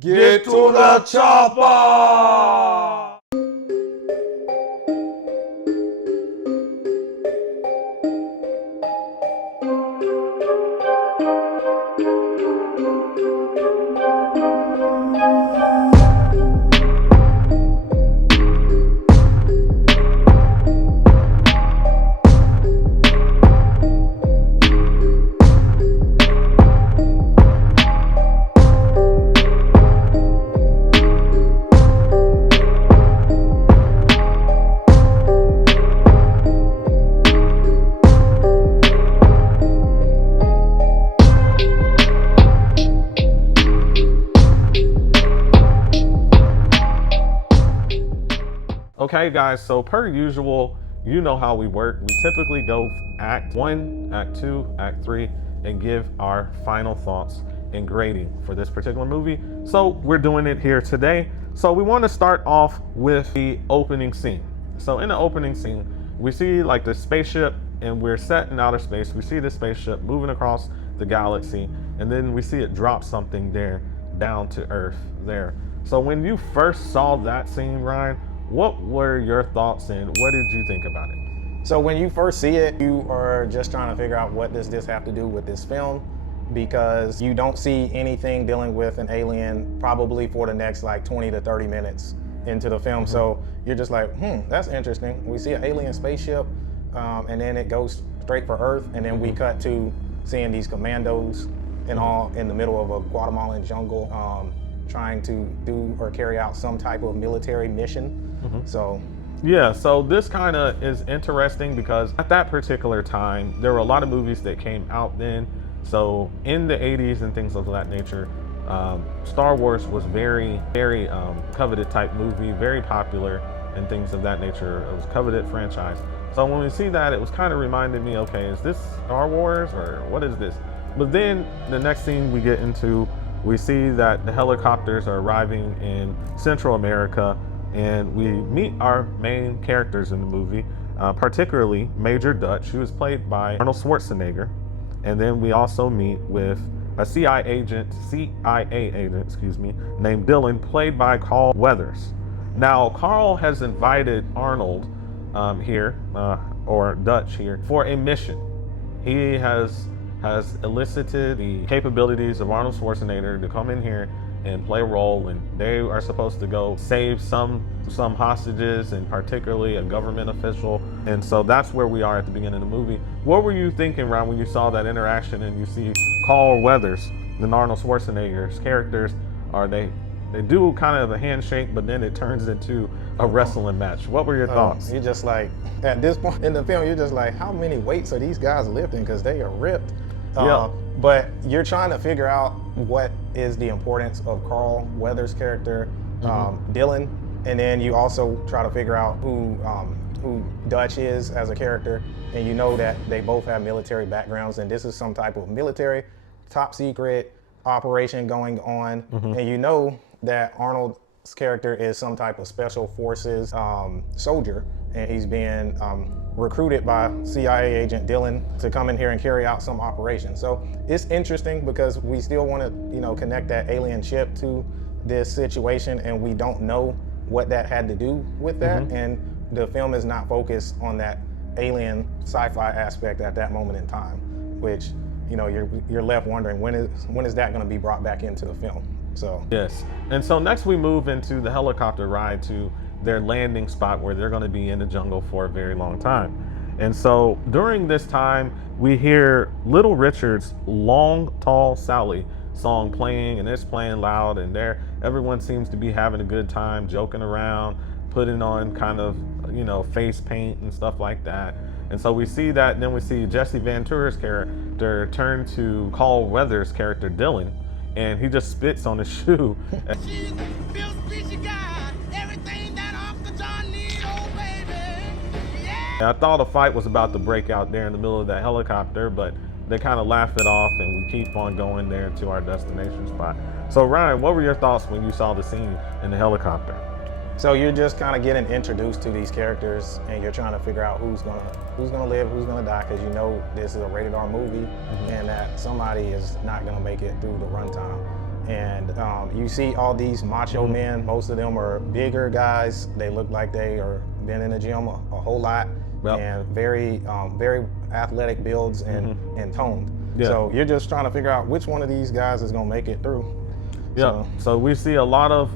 Get to the chopper! Okay guys, so per usual, you know how we work. We typically go act 1, act 2, act 3, and give our final thoughts and grading for this particular movie. So we're doing it here today. So we want to start off with the opening scene. So in the opening scene, we see like the spaceship and we're set in outer space. We see the spaceship moving across the galaxy and then we see it drop something there down to Earth there. So when you first saw that scene, Ryan, what were your thoughts and what did you think about it? So when you first see it, you are just trying to figure out what does this have to do with this film, because you don't see anything dealing with an alien probably for the next like 20 to 30 minutes into the film. So you're just like, that's interesting. We see an alien spaceship and then it goes straight for Earth, and then we cut to seeing these commandos and all in the middle of a Guatemalan jungle trying to do or carry out some type of military mission. So yeah, so this kind of is interesting because at that particular time, there were a lot of movies that came out then. So in the 80s and things of that nature, Star Wars was very coveted type movie, very popular and things of that nature. It was a coveted franchise. So when we see that, it was kind of reminding me, okay, is this Star Wars or what is this? But then the next scene we get into, we see that the helicopters are arriving in Central America, and we meet our main characters in the movie, particularly Major Dutch, who is played by Arnold Schwarzenegger. And then we also meet with a CIA agent, named Dylan, played by Carl Weathers. Now, Carl has invited Arnold here, or Dutch here, for a mission. He has elicited the capabilities of Arnold Schwarzenegger to come in here and play a role, and they are supposed to go save some hostages, and particularly a government official. And so that's where we are at the beginning of the movie. What were you thinking, Ron, when you saw that interaction and you see Carl Weathers and Arnold Schwarzenegger's characters they do kind of a handshake, but then it turns into a wrestling match? What were your thoughts? You're just like, at this point in the film, you're just like, how many weights are these guys lifting? Because they are ripped. Yeah. But you're trying to figure out what is the importance of Carl Weathers' character, Dylan, and then you also try to figure out who Dutch is as a character, and you know that they both have military backgrounds, and this is some type of military, top secret operation going on, and you know that Arnold's character is some type of special forces soldier, and he's being recruited by CIA agent Dylan to come in here and carry out some operation. So it's interesting because we still want to, connect that alien ship to this situation, and we don't know what that had to do with that. And the film is not focused on that alien sci-fi aspect at that moment in time, which, you're left wondering when is that going to be brought back into the film. So yes, and so next we move into the helicopter ride to their landing spot where they're going to be in the jungle for a very long time. And so during this time, we hear Little Richard's Long Tall Sally song playing, and it's playing loud, and everyone seems to be having a good time, joking around, putting on kind of, face paint and stuff like that. And so we see that, and then we see Jesse Ventura's character turn to Carl Weathers' character Dylan, and he just spits on his shoe. I thought a fight was about to break out there in the middle of that helicopter, but they kind of laugh it off and we keep on going there to our destination spot. So Ryan, what were your thoughts when you saw the scene in the helicopter? So you're just kind of getting introduced to these characters, and you're trying to figure out who's gonna live, who's gonna die, because you know this is a rated R movie, and that somebody is not gonna make it through the runtime. And you see all these macho men. Most of them are bigger guys. They look like they are been in the gym a whole lot, and very athletic builds and toned. So you're just trying to figure out which one of these guys is gonna make it through. So we see a lot of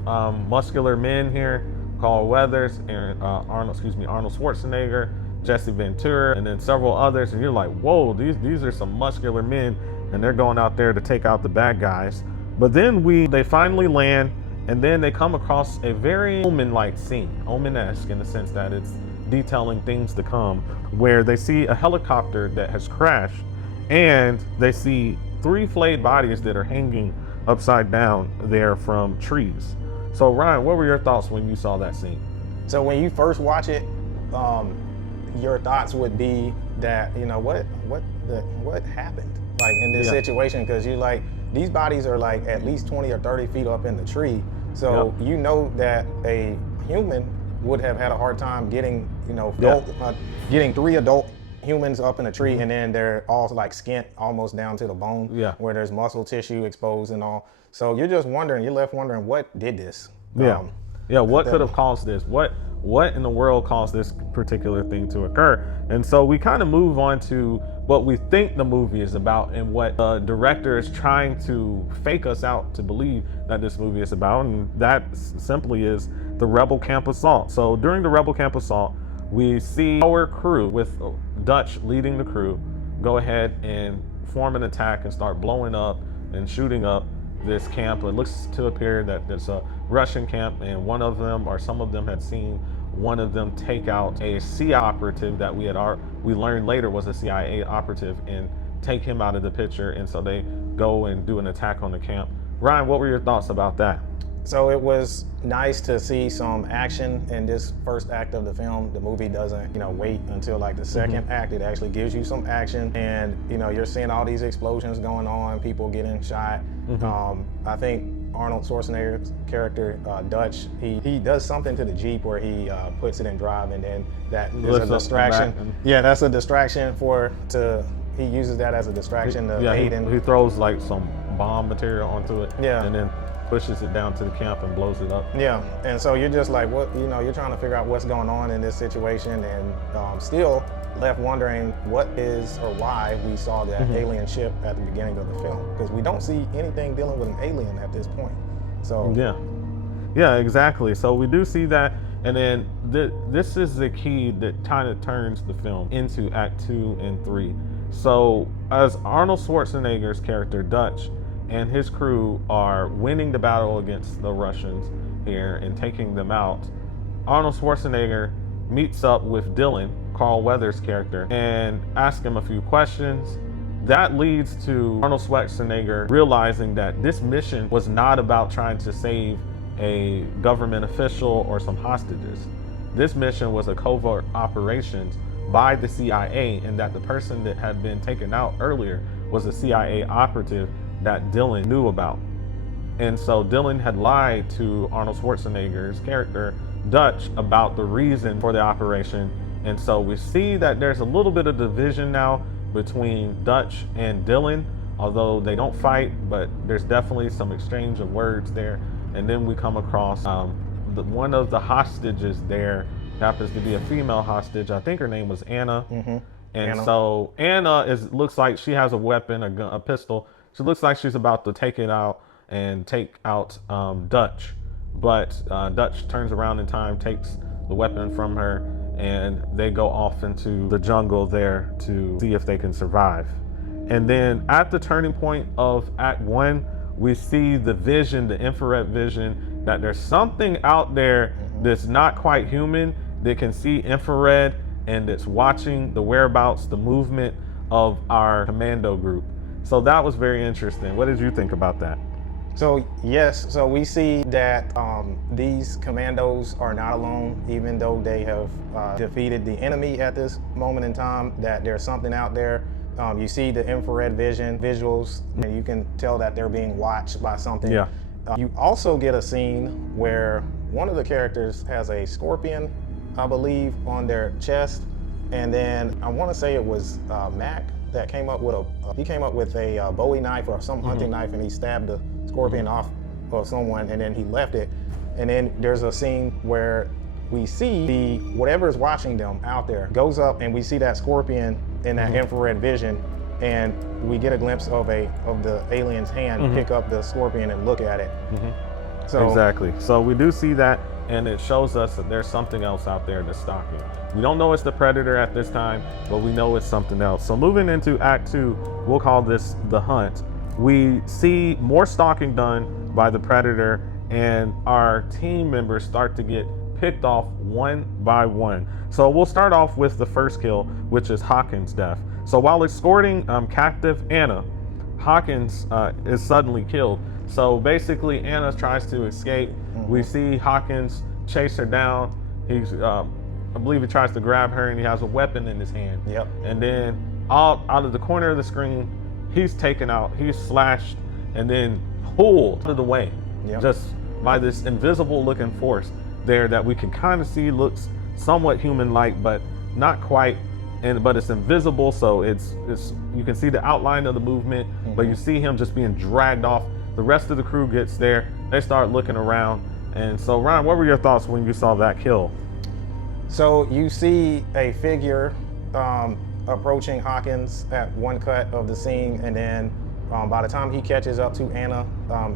muscular men here, Carl Weathers and Arnold Schwarzenegger, Jesse Ventura, and then several others, and you're like, whoa, these are some muscular men, and they're going out there to take out the bad guys. But then they finally land, and then they come across a very Omen-like scene, Omen-esque in the sense that it's detailing things to come, where they see a helicopter that has crashed, and they see 3 flayed bodies that are hanging upside down there from trees. So Ryan, what were your thoughts when you saw that scene? So when you first watch it, your thoughts would be that, you know, what happened like in this situation, because you like these bodies are like at least 20 or 30 feet up in the tree, so you know that a human would have had a hard time getting, you know, getting 3 adult humans up in a tree, and then they're all like skint almost down to the bone, where there's muscle tissue exposed and all. So you're just wondering, you're left wondering what did this? What could have caused this? What in the world caused this particular thing to occur? And so we kind of move on to what we think the movie is about and what the director is trying to fake us out to believe that this movie is about, and that simply is the Rebel Camp Assault. So during the Rebel Camp Assault, we see our crew, with Dutch leading the crew, go ahead and form an attack and start blowing up and shooting up this camp. It looks to appear that it's a Russian camp, and one of them, or some of them, had seen one of them take out a CIA operative that we learned later was a CIA operative, and take him out of the picture. And so they go and do an attack on the camp. Ryan, what were your thoughts about that? So it was nice to see some action in this first act of the film. The movie doesn't, you know, wait until like the second act. It actually gives you some action, and you know, you're seeing all these explosions going on, people getting shot. I think Arnold Schwarzenegger's character, Dutch, he does something to the Jeep where he puts it in drive, and then that is a distraction. That's a distraction he uses that as a distraction to aid him. He throws like some bomb material onto it, and then pushes it down to the camp and blows it up. And so you're just like, what, you know, you're trying to figure out what's going on in this situation, and still left wondering what is or why we saw that alien ship at the beginning of the film, because we don't see anything dealing with an alien at this point. So yeah, exactly. So we do see that, and then this is the key that kind of turns the film into Act 2 and 3. So as Arnold Schwarzenegger's character Dutch and his crew are winning the battle against the Russians here and taking them out, Arnold Schwarzenegger meets up with Dylan, Carl Weathers' character, and asks him a few questions. That leads to Arnold Schwarzenegger realizing that this mission was not about trying to save a government official or some hostages. This mission was a covert operation by the CIA, and that the person that had been taken out earlier was a CIA operative that Dylan knew about. And so Dylan had lied to Arnold Schwarzenegger's character, Dutch, about the reason for the operation. And so we see that there's a little bit of division now between Dutch and Dylan, although they don't fight, but there's definitely some exchange of words there. And then we come across one of the hostages there happens to be a female hostage. I think her name was Anna. And so Anna looks like she has a weapon, a pistol. She looks like she's about to take it out and take out Dutch. But Dutch turns around in time, takes the weapon from her, and they go off into the jungle there to see if they can survive. And then at the turning point of Act 1, we see the vision, the infrared vision, that there's something out there that's not quite human, that can see infrared, and that's watching the whereabouts, the movement of our commando group. So that was very interesting. What did you think about that? So yes, so we see that these commandos are not alone, even though they have defeated the enemy at this moment in time, that there's something out there. You see the infrared vision visuals, and you can tell that they're being watched by something. You also get a scene where one of the characters has a scorpion, I believe, on their chest, and then I want to say it was Mac that came up with a Bowie knife or some hunting knife, and he stabbed the scorpion off of someone, and then he left it. And then there's a scene where we see whatever is watching them out there goes up, and we see that scorpion in that infrared vision, and we get a glimpse of the alien's hand pick up the scorpion and look at it. So exactly. So we do see that, and it shows us that there's something else out there that's stalking. We don't know it's the predator at this time, but we know it's something else. So moving into Act 2, we'll call this the hunt. We see more stalking done by the predator, and our team members start to get picked off one by one. So we'll start off with the first kill, which is Hawkins' death. So while escorting captive Anna, Hawkins is suddenly killed. So basically Anna tries to escape. We see Hawkins chase her down. He's, I believe he tries to grab her, and he has a weapon in his hand. Yep. And then out of the corner of the screen, he's taken out, he's slashed, and then pulled out of the way. Yep. Just by this invisible looking force there that we can kind of see looks somewhat human-like, but not quite. But it's invisible, so it's you can see the outline of the movement, but you see him just being dragged off. The rest of the crew gets there, they start looking around. And so Ryan, what were your thoughts when you saw that kill? So you see a figure approaching Hawkins at one cut of the scene, and then by the time he catches up to Anna,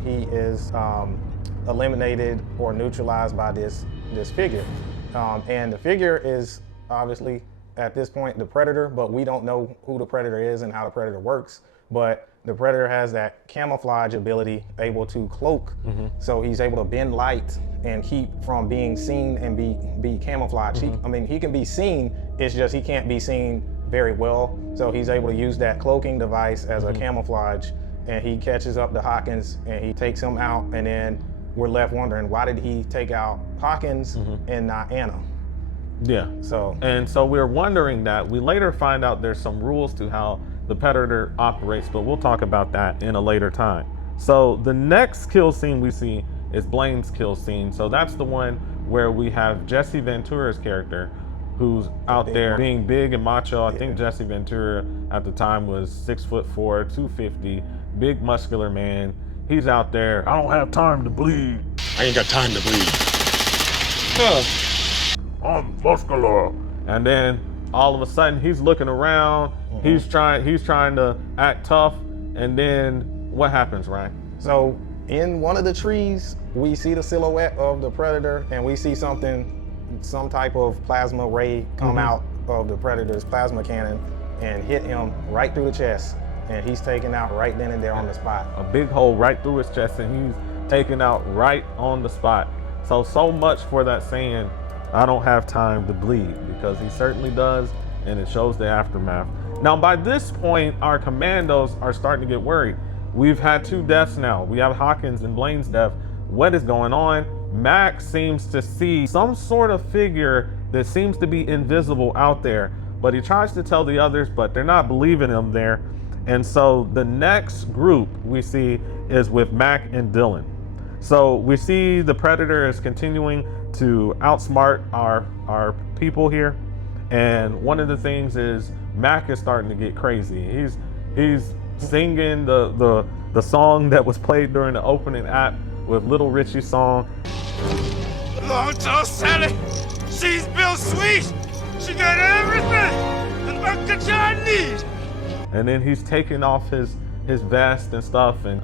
he is eliminated or neutralized by this figure. And the figure is obviously at this point the predator, but we don't know who the predator is and how the predator works. But the predator has that camouflage ability, able to cloak, so he's able to bend light and keep from being seen and be camouflaged. He can be seen, it's just he can't be seen very well. So he's able to use that cloaking device as a camouflage, and he catches up to Hawkins and he takes him out, and then we're left wondering, why did he take out Hawkins and not Anna? Yeah. So we're wondering that. We later find out there's some rules to how the predator operates, but we'll talk about that in a later time. So the next kill scene we see is Blaine's kill scene. So that's the one where we have Jesse Ventura's character, who's out there being big and macho. I think Jesse Ventura at the time was 6'4", 250, big muscular man. He's out there. I don't have time to bleed. I ain't got time to bleed. I'm muscular. And then all of a sudden he's looking around. He's trying to act tough. And then what happens, Ryan? So in one of the trees, we see the silhouette of the predator, and we see some type of plasma ray come out of the predator's plasma cannon and hit him right through the chest. And he's taken out right then and there on the spot. A big hole right through his chest, and he's taken out right on the spot. So much for that saying, I don't have time to bleed, because he certainly does, and it shows the aftermath. Now, by this point, our commandos are starting to get worried. We've had 2 deaths now. We have Hawkins and Blaine's death. What is going on? Mac seems to see some sort of figure that seems to be invisible out there, but he tries to tell the others, but they're not believing him there. And so the next group we see is with Mac and Dylan. So we see the predator is continuing to outsmart our people here. And one of the things is Mac is starting to get crazy. He's singing the song that was played during the opening act with Little Richie's song. Long tall Sally, she's built sweet. She got everything that Uncle John needs. And then he's taking off his vest and stuff, and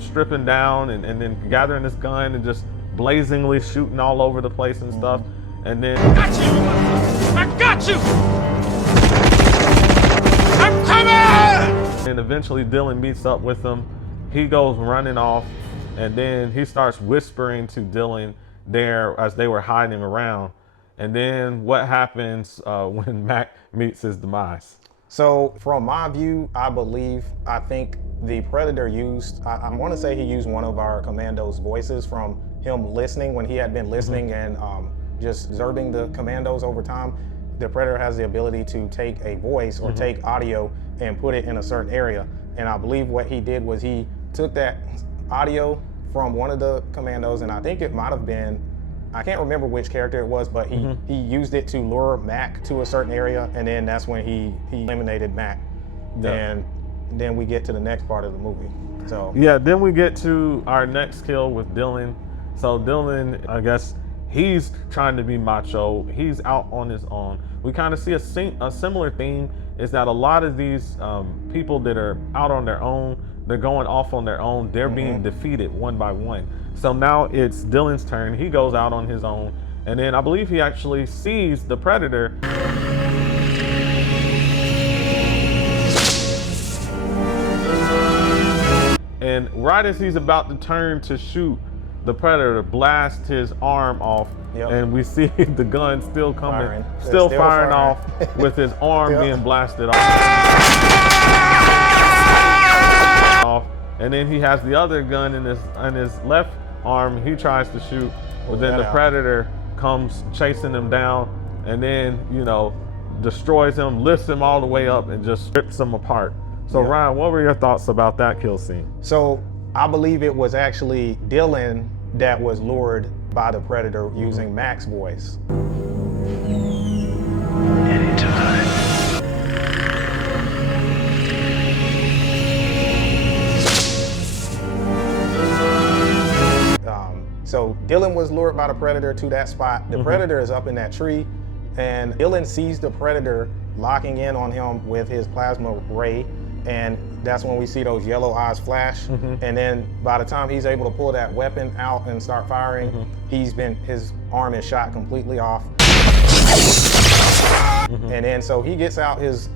stripping down, and then gathering his gun and just blazingly shooting all over the place and stuff. And then I got you! I'm coming! And eventually Dylan meets up with him. He goes running off, and then he starts whispering to Dylan there as they were hiding around. And then what happens when Mac meets his demise? So from my view, I think the predator used, I want to say he used one of our commandos' voices from him listening when he had been listening and just observing the commandos over time. The predator has the ability to take a voice or take audio and put it in a certain area. And I believe what he did was he took that audio from one of the commandos, and I think it might have been, I can't remember which character it was, but he used it to lure Mac to a certain area, and then that's when he eliminated Mac. Yeah. And then we get to the next part of the movie. So yeah, then we get to our next kill with Dylan. So Dylan, I guess he's trying to be macho. He's out on his own. We kind of see a similar theme is that a lot of these people that are out on their own, they're going off on their own. They're being defeated one by one. So now it's Dylan's turn. He goes out on his own. And then I believe he actually sees the predator. And right as he's about to turn to shoot, the predator blasts his arm off. Yep. And we see the gun still coming, Firing. still Still firing firing. off with his arm Yep. being blasted off. And then he has the other gun in his left arm. He tries to shoot, but then the predator comes chasing him down, and then destroys him, lifts him all the way up, and just rips him apart. So Yeah. Ryan, what were your thoughts about that kill scene? So I believe it was actually Dylan that was lured by the predator using Mac's voice. Anytime. So Dylan was lured by the predator to that spot. The predator is up in that tree, and Dylan sees the predator locking in on him with his plasma ray, and that's when we see those yellow eyes flash. And then by the time he's able to pull that weapon out and start firing, his arm is shot completely off. And then so he gets out his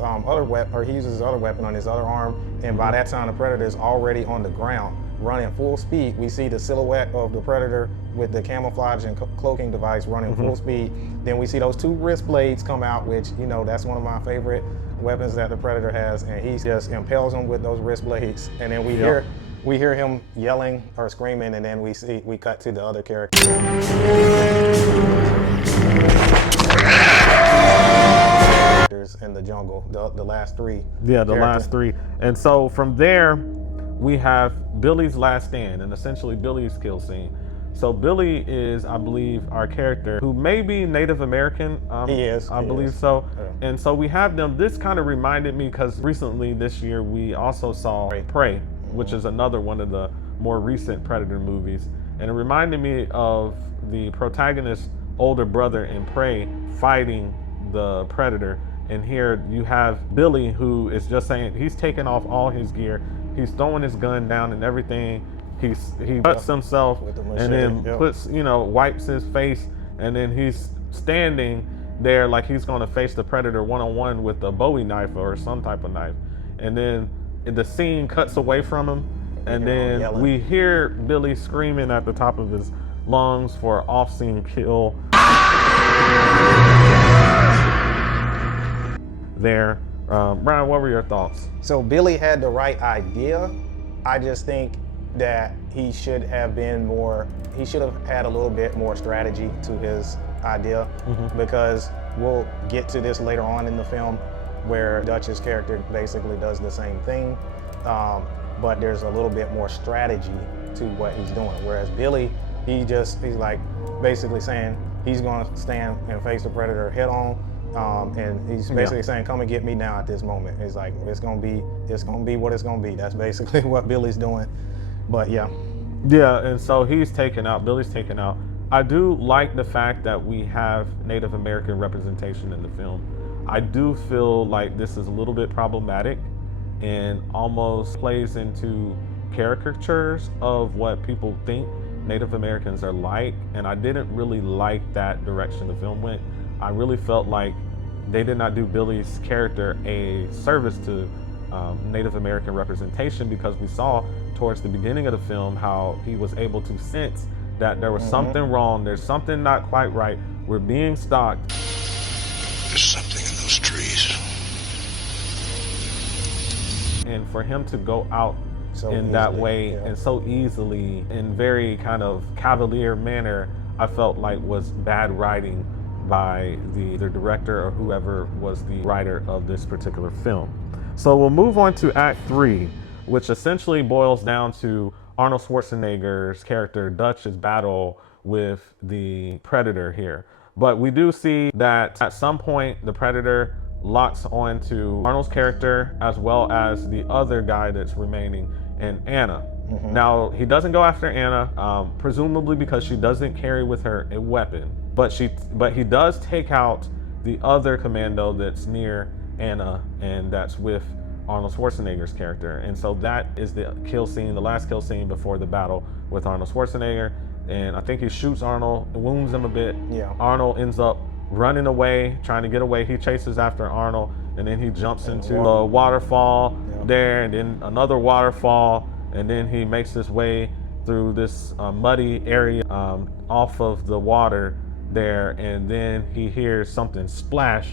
other weapon, or he uses his other weapon on his other arm, and by that time the predator is already on the ground, running full speed. We see the silhouette of the predator with the camouflage and cloaking device running full speed. Then we see those two wrist blades come out, which that's one of my favorite weapons that the predator has, and he just impales him with those wrist blades. And then we hear him yelling or screaming, and then we cut to the other character. In the jungle, the last three. Yeah, the last three. And so from there, we have Billy's last stand, and essentially Billy's kill scene. So Billy is, I believe, our character who may be Native American. He is. I believe so. Yeah. And so we have them. This kind of reminded me because recently this year we also saw Prey, which is another one of the more recent Predator movies. And it reminded me of the protagonist's older brother in Prey fighting the Predator. And here you have Billy, who is just saying he's taking off all his gear. He's throwing his gun down and everything. He cuts himself and then puts, wipes his face, and then he's standing there like he's gonna face the predator one-on-one with a Bowie knife or some type of knife. And then the scene cuts away from him, and then we hear Billy screaming at the top of his lungs for an off-scene kill. There. Brian, what were your thoughts? So Billy had the right idea. I just think that he should have had a little bit more strategy to his idea, because we'll get to this later on in the film where Dutch's character basically does the same thing, but there's a little bit more strategy to what he's doing. Whereas Billy, he's like basically saying he's gonna stand and face the predator head on. And he's basically saying, "Come and get me now at this moment." It's like it's gonna be what it's gonna be. That's basically what Billy's doing. But yeah, and so Billy's taken out. I do like the fact that we have Native American representation in the film. I do feel like this is a little bit problematic and almost plays into caricatures of what people think Native Americans are like, and I didn't really like that direction the film went. I really felt like they did not do Billy's character a service to Native American representation, because we saw towards the beginning of the film how he was able to sense that there was something wrong, there's something not quite right, we're being stalked. There's something in those trees. And for him to go out in that way and so easily, in very kind of cavalier manner, I felt like was bad writing by the director or whoever was the writer of this particular film. So we'll move on to Act 3, which essentially boils down to Arnold Schwarzenegger's character Dutch's battle with the Predator here. But we do see that at some point the Predator locks onto Arnold's character as well as the other guy that's remaining, and Anna. Now, he doesn't go after Anna, presumably because she doesn't carry with her a weapon, but he does take out the other commando that's near Anna, and that's with Arnold Schwarzenegger's character. And so that is the kill scene, the last kill scene before the battle with Arnold Schwarzenegger. And I think he shoots Arnold, wounds him a bit. Yeah. Arnold ends up running away, trying to get away. He chases after Arnold, and then he jumps into a waterfall there, and then another waterfall, and then he makes his way through this muddy area off of the water there, and then he hears something splash,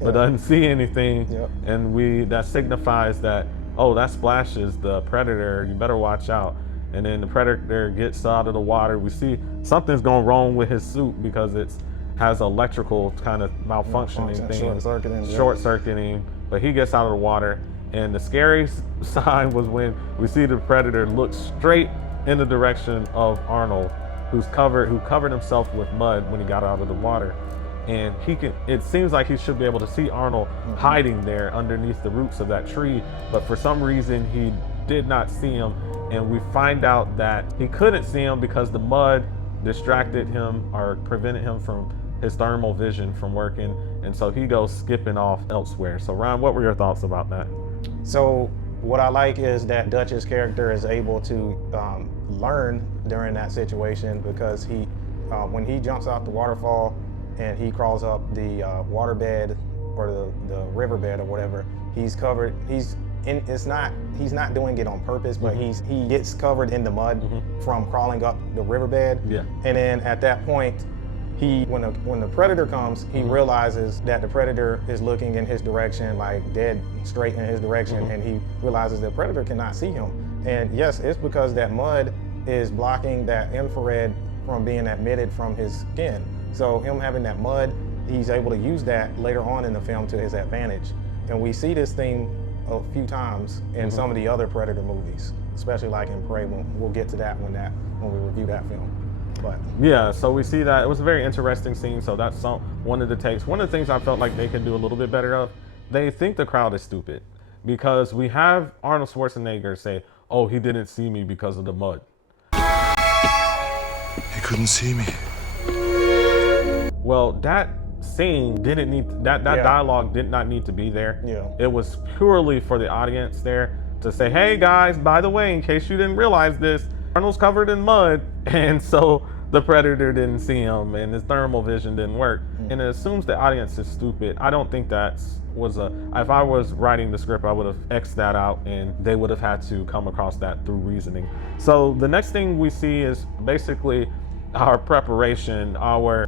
but doesn't see anything. And that signifies that, oh, that splash is the predator, you better watch out. And then the predator gets out of the water. We see something's going wrong with his suit because it has electrical kind of malfunctioning thing, short-circuiting, but he gets out of the water. And the scary sign was when we see the predator look straight in the direction of Arnold, who covered himself with mud when he got out of the water. And it seems like he should be able to see Arnold hiding there underneath the roots of that tree, but for some reason he did not see him. And we find out that he couldn't see him because the mud distracted him or prevented him from his thermal vision from working. And so he goes skipping off elsewhere. So Ryan, what were your thoughts about that? So what I like is that Dutch's character is able to learn during that situation, because when he jumps out the waterfall and he crawls up the waterbed or the riverbed or whatever, he's not doing it on purpose, but he gets covered in the mud from crawling up the riverbed. And then at that point, when the predator comes, he realizes that the predator is looking in his direction, like dead straight in his direction, and he realizes the predator cannot see him. And yes, it's because that mud is blocking that infrared from being emitted from his skin. So him having that mud, he's able to use that later on in the film to his advantage. And we see this theme a few times in some of the other Predator movies, especially like in Prey. We'll get to that when we review that film. But yeah, so we see that it was a very interesting scene. So that's one of the takes. One of the things I felt like they could do a little bit better of, they think the crowd is stupid, because we have Arnold Schwarzenegger say, "Oh, he didn't see me because of the mud." He couldn't see me. Well, that scene didn't need that dialogue did not need to be there. It was purely for the audience there to say, "Hey guys, by the way, in case you didn't realize this, Arnold's covered in mud," and so the predator didn't see him and his thermal vision didn't work. And it assumes the audience is stupid. I don't think if I was writing the script, I would have X'd that out, and they would have had to come across that through reasoning. So the next thing we see is basically our preparation, our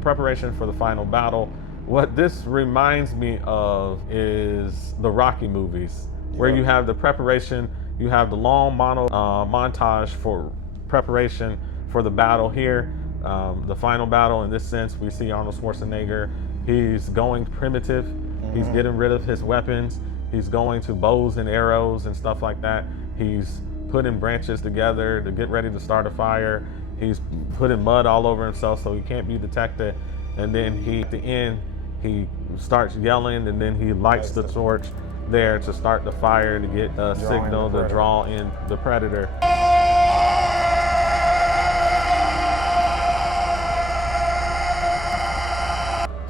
preparation for the final battle. What this reminds me of is the Rocky movies, where you have the preparation, you have the long montage for preparation for the battle here. The final battle, in this sense, we see Arnold Schwarzenegger. He's going primitive. He's getting rid of his weapons. He's going to bows and arrows and stuff like that. He's putting branches together to get ready to start a fire. He's putting mud all over himself so he can't be detected. And then at the end, he starts yelling, and then he lights the torch there to start the fire to get a signal to draw in the predator.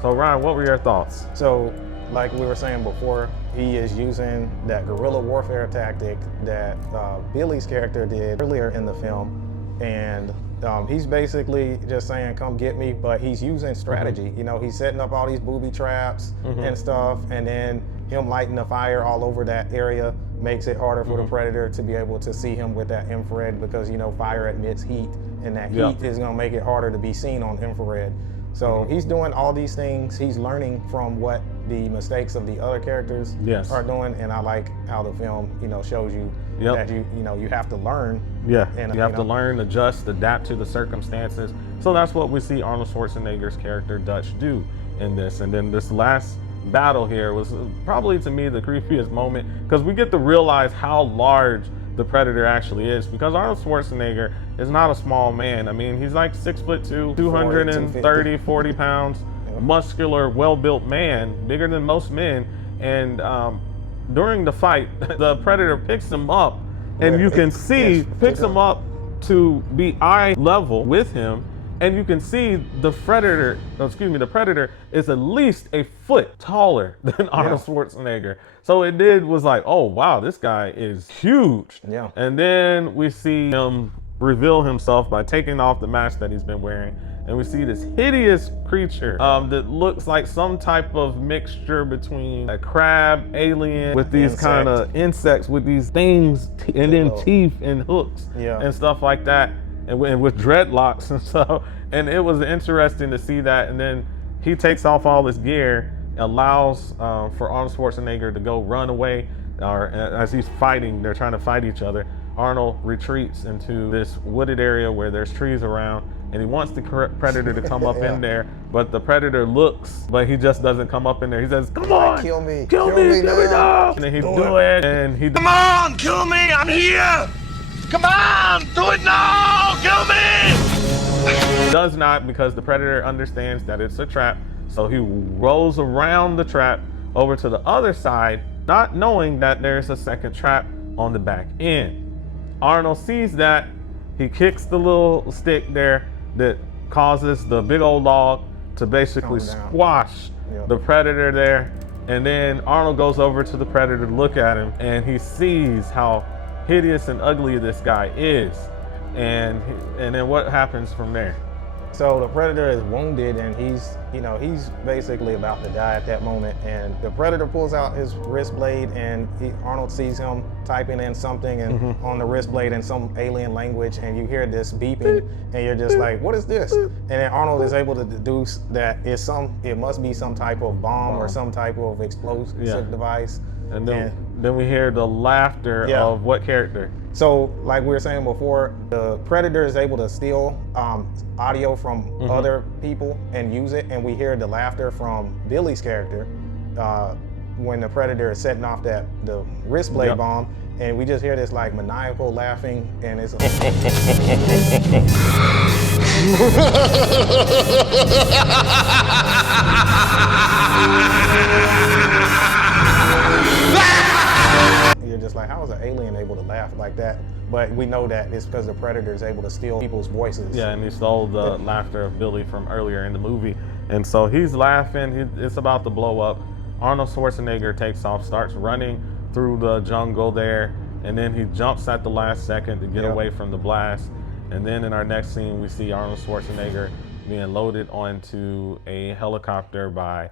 So Ryan, what were your thoughts? So, like we were saying before, he is using that guerrilla warfare tactic that Billy's character did earlier in the film. And he's basically just saying, "Come get me," but he's using strategy. You know, he's setting up all these booby traps and stuff, and then him lighting the fire all over that area makes it harder for the predator to be able to see him with that infrared, because, you know, fire emits heat, and that heat is gonna make it harder to be seen on infrared. So he's doing all these things. He's learning from what the mistakes of the other characters are doing, and I like how the film, you know, shows you that you have to learn. And, you have to learn, adjust, adapt to the circumstances. So that's what we see Arnold Schwarzenegger's character Dutch do in this. And then this last battle here was probably, to me, the creepiest moment, because we get to realize how large the Predator actually is, because Arnold Schwarzenegger is not a small man. I mean, he's like 6'2", 230, 40 pounds, muscular, well-built man, bigger than most men. And during the fight, the Predator picks him up, and you can see, picks him up to be eye level with him. And you can see the Predator is at least a foot taller than Arnold Schwarzenegger. So it was like, oh wow, this guy is huge. Yeah. And then we see him reveal himself by taking off the mask that he's been wearing. And we see this hideous creature that looks like some type of mixture between a crab, alien, with these kind of insects, with these things, and then teeth and hooks and stuff like that. And with dreadlocks and stuff. And it was interesting to see that. And then he takes off all his gear, allows for Arnold Schwarzenegger to go run away, or as he's fighting, they're trying to fight each other. Arnold retreats into this wooded area where there's trees around, and he wants the Predator to come up in there, but the Predator looks, but he just doesn't come up in there. He says, come on, kill me now. And then he do it, and he Come on, kill me, I'm here! Come on, do it now, kill me! does not, because the Predator understands that it's a trap, so he rolls around the trap over to the other side, not knowing that there's a second trap on the back end. Arnold sees that, he kicks the little stick there that causes the big old log to basically squash the Predator there. And then Arnold goes over to the Predator to look at him, and he sees how hideous and ugly this guy is. And then what happens from there? So the Predator is wounded, and he's basically about to die at that moment. And the Predator pulls out his wrist blade, and Arnold sees him typing in something on the wrist blade in some alien language, and you hear this beeping, and you're just like, what is this? And then Arnold is able to deduce that it must be some type of bomb or some type of explosive device. And then we hear the laughter of what character? So, like we were saying before, the Predator is able to steal audio from other people and use it, and we hear the laughter from Billy's character when the Predator is setting off the wrist blade bomb, and we just hear this like maniacal laughing, and it's you're just like, how is an alien able to laugh like that? But we know that it's because the Predator is able to steal people's voices. Yeah, and he stole the laughter of Billy from earlier in the movie. And so he's laughing, it's about to blow up. Arnold Schwarzenegger takes off, starts running through the jungle there, and then he jumps at the last second to get away from the blast. And then in our next scene, we see Arnold Schwarzenegger being loaded onto a helicopter by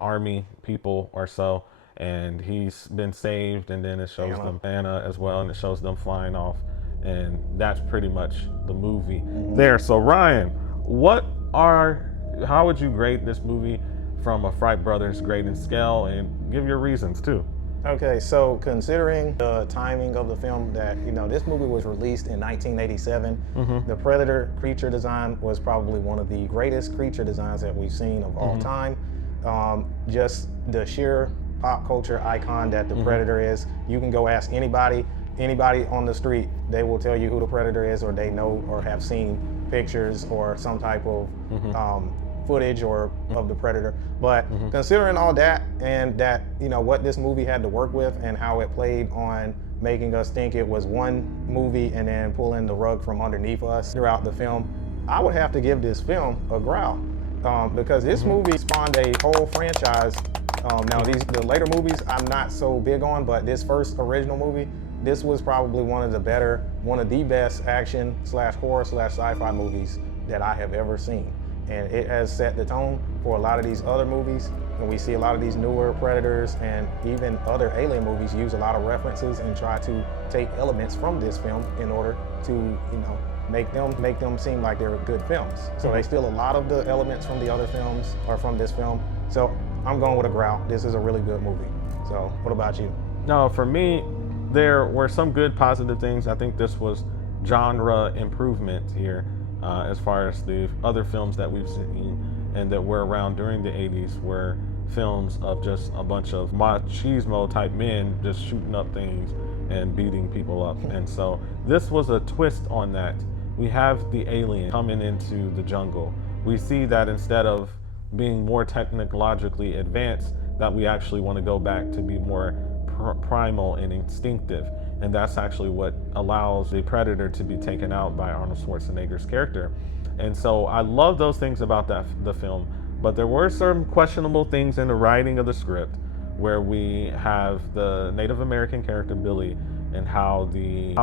army people or so. And he's been saved, and then it shows them Anna as well, and it shows them flying off, and that's pretty much the movie there. So Ryan, how would you grade this movie from a Fright Brothers grading scale, and give your reasons too? Okay, so considering the timing of the film, that this movie was released in 1987, the Predator creature design was probably one of the greatest creature designs that we've seen of all time. Just the sheer pop culture icon that the Predator is. You can go ask anybody on the street, they will tell you who the Predator is, or they know or have seen pictures or some type of footage of the Predator. But considering all that, and that what this movie had to work with, and how it played on making us think it was one movie and then pulling the rug from underneath us throughout the film, I would have to give this film a growl, because this movie spawned a whole franchise. Now the later movies I'm not so big on, but this first original movie, this was probably one of the best action / horror / sci-fi movies that I have ever seen. And it has set the tone for a lot of these other movies. And we see a lot of these newer Predators and even other alien movies use a lot of references and try to take elements from this film in order to, make them seem like they're good films. So they steal a lot of the elements from the other films or from this film. So I'm going with a growl. This is a really good movie. So what about you? No, for me, there were some good positive things. I think this was genre improvement here as far as the other films that we've seen and that were around during the 80s were films of just a bunch of machismo type men just shooting up things and beating people up. And so this was a twist on that. We have the alien coming into the jungle. We see that instead of being more technologically advanced, that we actually want to go back to be more primal and instinctive. And that's actually what allows the predator to be taken out by Arnold Schwarzenegger's character. And so I love those things about the film, but there were some questionable things in the writing of the script, where we have the Native American character Billy and how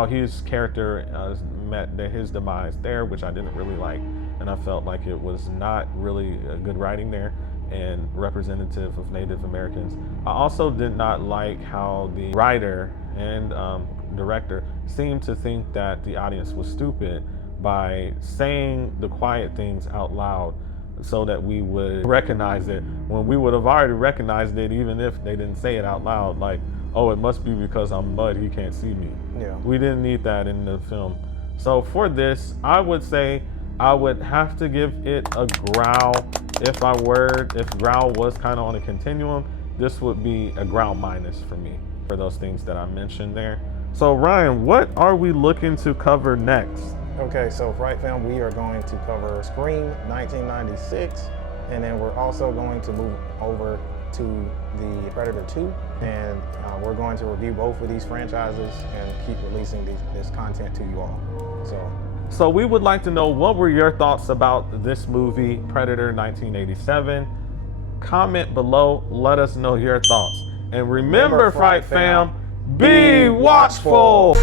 his character met his demise there, which I didn't really like, and I felt like it was not really good writing there and representative of Native Americans. I also did not like how the writer and director seemed to think that the audience was stupid by saying the quiet things out loud so that we would recognize it, when we would have already recognized it even if they didn't say it out loud, like, oh, it must be because I'm mud, he can't see me. Yeah. We didn't need that in the film. So for this, I would say I would have to give it a growl. If growl was kind of on a continuum, this would be a growl minus for me for those things that I mentioned there. So Ryan, what are we looking to cover next? Okay, so Fright Film, we are going to cover Scream 1996, and then we're also going to move over to the Predator 2, and we're going to review both of these franchises and keep releasing this content to you all. So we would like to know, what were your thoughts about this movie, Predator 1987? Comment below, let us know your thoughts. And remember, Fright Fam, be watchful!